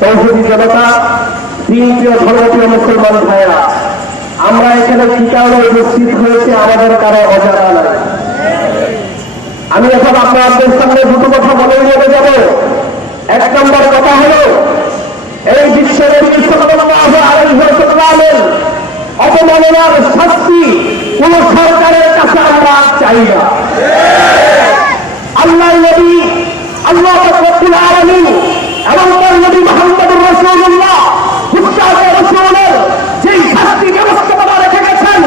তৌহিদি জনতা, প্রিয় ধর্মপ্রিয় মুসলমান ভাইয়েরা, আমরা এখানে কি কারণে উপস্থিত হয়েছে আমাদের কারো অজানা নাই। আমি এখন আপনাদের সামনে দুটো কথা বলে নিয়ে যাব। এক নম্বর কথা হল, এই বিশ্বের অবমাননার শাস্তি কোন সরকারের কাছে আমরা চাই না। আল্লাহ নবী, আল্লাহ রাব্বুল আলামিন এবং তার নবী মুহাম্মদুর রাসূলুল্লাহ গুস্তাখে রাসূলের যেই শাস্তি ব্যবস্থাপনা রেখে গেছেন,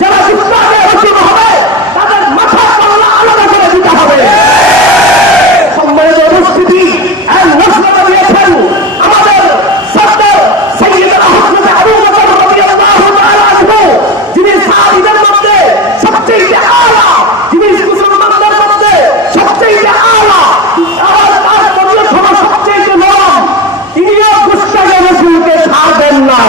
যারা গুস্তাখে রাসূল হবে তাদের মাথা কল্লা আলাদা করে দিতে হবে। সম্মানিত উপস্থিতি, এক ঘোষণা দিয়েছেন আমাদের সরদার সাইয়্যিদুনা হযরত আবু বকর রাদিয়াল্লাহু তাআলা আনহু, যিনি সাহাবীদের মধ্যে সবচেয়ে আলা, যিনি মুসলমানদের মধ্যে সবচেয়ে আলা, সবচেয়ে নরম, তিনিও গুস্তাখে রাসূলকে ছাড়বেন না।